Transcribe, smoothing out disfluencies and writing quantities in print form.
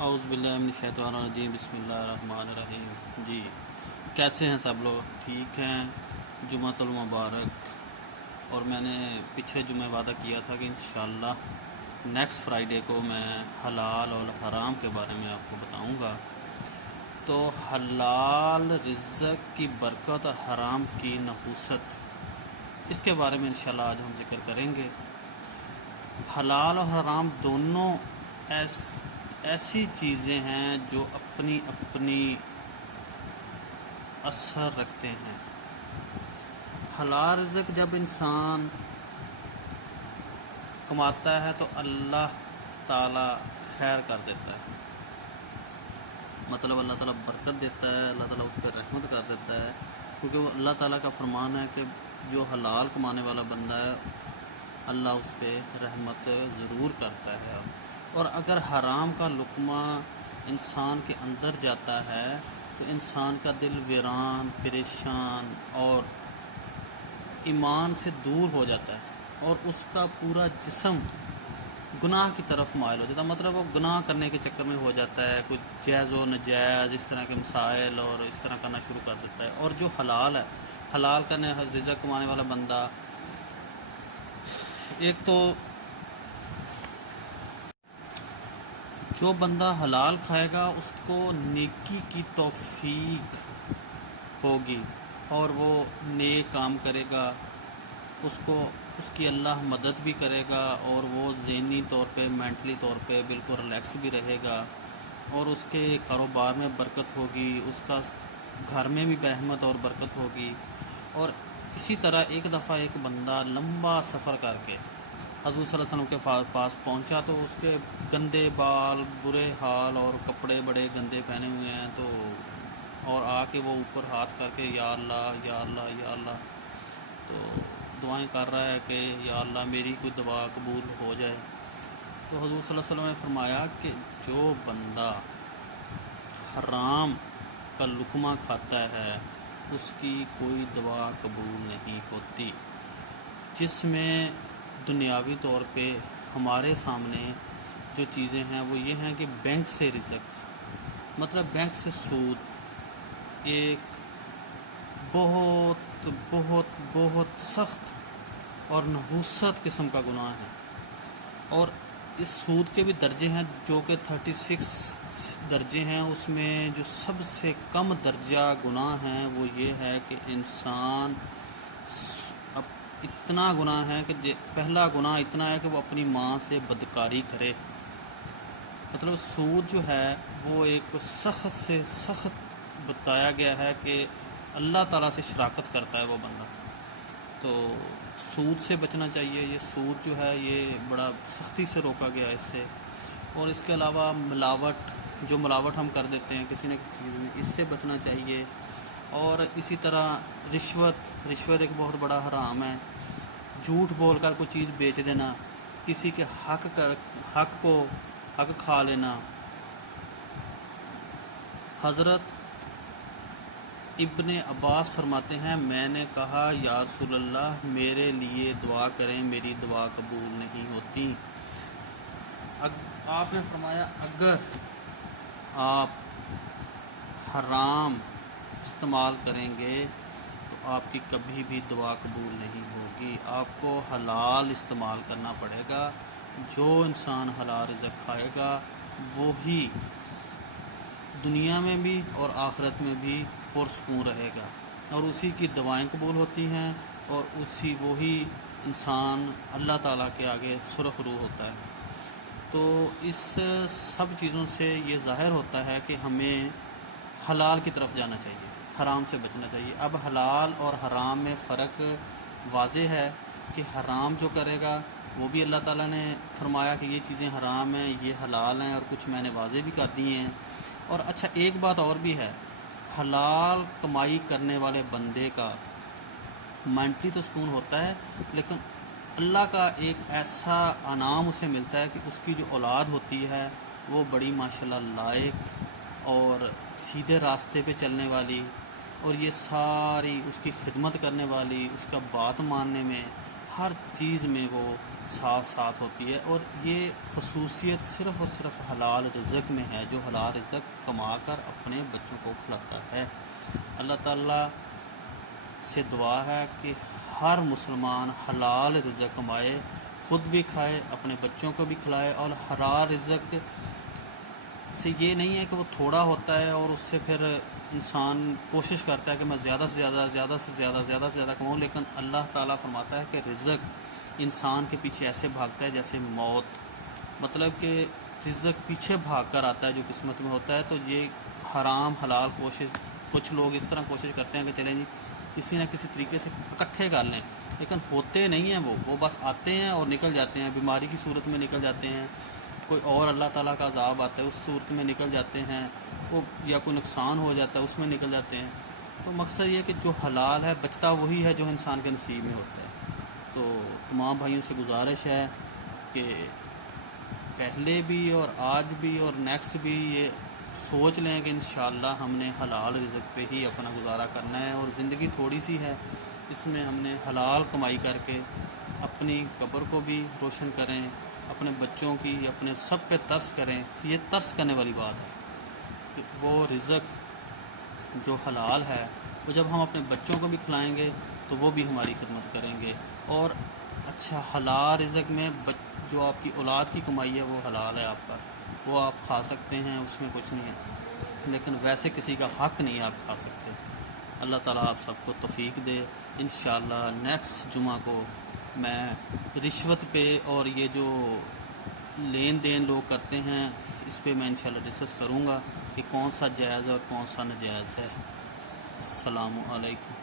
اعوذ باللہ من الشیطان الرجیم بسم اللہ الرحمن الرحیم جی، کیسے ہیں سب لوگ؟ ٹھیک ہیں؟ جمعۃ المبارک۔ اور میں نے پچھلے جمعے وعدہ کیا تھا کہ انشاءاللہ نیکسٹ فرائیڈے کو میں حلال اور حرام کے بارے میں آپ کو بتاؤں گا۔ تو حلال رزق کی برکت اور حرام کی نحوست، اس کے بارے میں انشاءاللہ آج ہم ذکر کریں گے۔ حلال اور حرام دونوں ایسی چیزیں ہیں جو اپنی اپنی اثر رکھتے ہیں۔ حلال رزق جب انسان کماتا ہے تو اللہ تعالیٰ خیر کر دیتا ہے، مطلب اللہ تعالیٰ برکت دیتا ہے، اللہ تعالیٰ اس پہ رحمت کر دیتا ہے، کیونکہ وہ اللہ تعالیٰ کا فرمان ہے کہ جو حلال کمانے والا بندہ ہے اللہ اس پہ رحمت ضرور کرتا ہے۔ اور اگر حرام کا لقمہ انسان کے اندر جاتا ہے تو انسان کا دل ویران، پریشان اور ایمان سے دور ہو جاتا ہے، اور اس کا پورا جسم گناہ کی طرف مائل ہو جاتا ہے، مطلب وہ گناہ کرنے کے چکر میں ہو جاتا ہے، کچھ جائز و ناجائز اس طرح کے مسائل اور اس طرح کرنا شروع کر دیتا ہے۔ اور جو حلال ہے، حلال کرنے رزق کمانے والا بندہ، ایک تو جو بندہ حلال کھائے گا اس کو نیکی کی توفیق ہوگی اور وہ نیک کام کرے گا، اس کو اس کی اللہ مدد بھی کرے گا، اور وہ ذہنی طور پہ، مینٹلی طور پہ بالکل ریلیکس بھی رہے گا، اور اس کے کاروبار میں برکت ہوگی، اس کا گھر میں بھی رحمت اور برکت ہوگی۔ اور اسی طرح ایک دفعہ ایک بندہ لمبا سفر کر کے حضور صلی اللہ علیہ وسلم کے پاس پہنچا تو اس کے گندے بال، برے حال اور کپڑے بڑے گندے پہنے ہوئے ہیں، تو اور آ کے وہ اوپر ہاتھ کر کے یا اللہ یا اللہ یا اللہ، تو دعائیں کر رہا ہے کہ یا اللہ میری کوئی دعا قبول ہو جائے۔ تو حضور صلی اللہ علیہ وسلم نے فرمایا کہ جو بندہ حرام کا لقمہ کھاتا ہے اس کی کوئی دعا قبول نہیں ہوتی۔ جس میں دنیاوی طور پہ ہمارے سامنے جو چیزیں ہیں وہ یہ ہیں کہ بینک سے رزق، مطلب بینک سے سود ایک بہت بہت بہت سخت اور نحوست قسم کا گناہ ہے، اور اس سود کے بھی درجے ہیں جو کہ 36 درجے ہیں۔ اس میں جو سب سے کم درجہ گناہ ہیں وہ یہ ہے کہ انسان اتنا گناہ ہے کہ پہلا گناہ اتنا ہے کہ وہ اپنی ماں سے بدکاری کرے، مطلب سود جو ہے وہ ایک سخت سے سخت بتایا گیا ہے کہ اللہ تعالیٰ سے شراکت کرتا ہے وہ بندہ۔ تو سود سے بچنا چاہیے، یہ سود جو ہے یہ بڑا سختی سے روکا گیا ہے اس سے۔ اور اس کے علاوہ ملاوٹ، جو ملاوٹ ہم کر دیتے ہیں کسی نہ کسی چیز میں، اس سے بچنا چاہیے۔ اور اسی طرح رشوت ایک بہت بڑا حرام ہے، جھوٹ بول کر کوئی چیز بیچ دینا، کسی کے حق کھا لینا۔ حضرت ابن عباس فرماتے ہیں میں نے کہا یا رسول اللہ میرے لیے دعا کریں، میری دعا قبول نہیں ہوتی۔ آپ نے فرمایا اگر آپ حرام استعمال کریں گے تو آپ کی کبھی بھی دعا قبول نہیں ہوگی، آپ کو حلال استعمال کرنا پڑے گا۔ جو انسان حلال رزق کھائے گا وہی دنیا میں بھی اور آخرت میں بھی پرسکون رہے گا، اور اسی کی دعائیں قبول ہوتی ہیں، اور وہی انسان اللہ تعالیٰ کے آگے سرخ روح ہوتا ہے۔ تو اس سب چیزوں سے یہ ظاہر ہوتا ہے کہ ہمیں حلال کی طرف جانا چاہیے، حرام سے بچنا چاہیے۔ اب حلال اور حرام میں فرق واضح ہے کہ حرام جو کرے گا وہ بھی اللہ تعالیٰ نے فرمایا کہ یہ چیزیں حرام ہیں، یہ حلال ہیں، اور کچھ میں نے واضح بھی کر دیے ہیں۔ اور اچھا ایک بات اور بھی ہے، حلال کمائی کرنے والے بندے کا مینٹلی تو سکون ہوتا ہے، لیکن اللہ کا ایک ایسا انعام اسے ملتا ہے کہ اس کی جو اولاد ہوتی ہے وہ بڑی ماشاءاللہ لائق اور سیدھے راستے پہ چلنے والی، اور یہ ساری اس کی خدمت کرنے والی، اس کا بات ماننے میں ہر چیز میں وہ ساتھ ہوتی ہے، اور یہ خصوصیت صرف اور صرف حلال رزق میں ہے، جو حلال رزق کما کر اپنے بچوں کو کھلاتا ہے۔ اللہ تعالیٰ سے دعا ہے کہ ہر مسلمان حلال رزق کمائے، خود بھی کھائے، اپنے بچوں کو بھی کھلائے، اور حلال رزق سے یہ نہیں ہے کہ وہ تھوڑا ہوتا ہے اور اس سے پھر انسان کوشش کرتا ہے کہ میں زیادہ سے زیادہ کماؤں، لیکن اللہ تعالیٰ فرماتا ہے کہ رزق انسان کے پیچھے ایسے بھاگتا ہے جیسے موت، مطلب کہ رزق پیچھے بھاگ کر آتا ہے جو قسمت میں ہوتا ہے۔ تو یہ حرام حلال کوشش، کچھ لوگ اس طرح کوشش کرتے ہیں کہ چلیں جی کسی نہ کسی طریقے سے اکٹھے کر لیں، لیکن ہوتے نہیں ہیں، وہ بس آتے ہیں اور نکل جاتے ہیں، بیماری کی صورت میں نکل جاتے ہیں، کوئی اور اللہ تعالیٰ کا عذاب آتا ہے اس صورت میں نکل جاتے ہیں، وہ یا کوئی نقصان ہو جاتا ہے اس میں نکل جاتے ہیں۔ تو مقصد یہ کہ جو حلال ہے بچتا وہی ہے جو انسان کے نصیب میں ہوتا ہے۔ تو تمام بھائیوں سے گزارش ہے کہ پہلے بھی اور آج بھی اور نیکسٹ بھی یہ سوچ لیں کہ انشاءاللہ ہم نے حلال رزق پہ ہی اپنا گزارا کرنا ہے، اور زندگی تھوڑی سی ہے، اس میں ہم نے حلال کمائی کر کے اپنی قبر کو بھی روشن کریں، اپنے بچوں کی، اپنے سب پہ ترس کریں۔ یہ ترس کرنے والی بات ہے کہ وہ رزق جو حلال ہے وہ جب ہم اپنے بچوں کو بھی کھلائیں گے تو وہ بھی ہماری خدمت کریں گے، اور اچھا حلال رزق میں جو آپ کی اولاد کی کمائی ہے وہ حلال ہے آپ پر، وہ آپ کھا سکتے ہیں، اس میں کچھ نہیں ہے، لیکن ویسے کسی کا حق نہیں آپ کھا سکتے۔ اللہ تعالیٰ آپ سب کو توفیق دے۔ انشاءاللہ نیکسٹ جمعہ کو میں رشوت پہ اور یہ جو لین دین لوگ کرتے ہیں اس پہ میں انشاءاللہ ڈسکس کروں گا کہ کون سا جائز ہے اور کون سا ناجائز ہے۔ السلام علیکم۔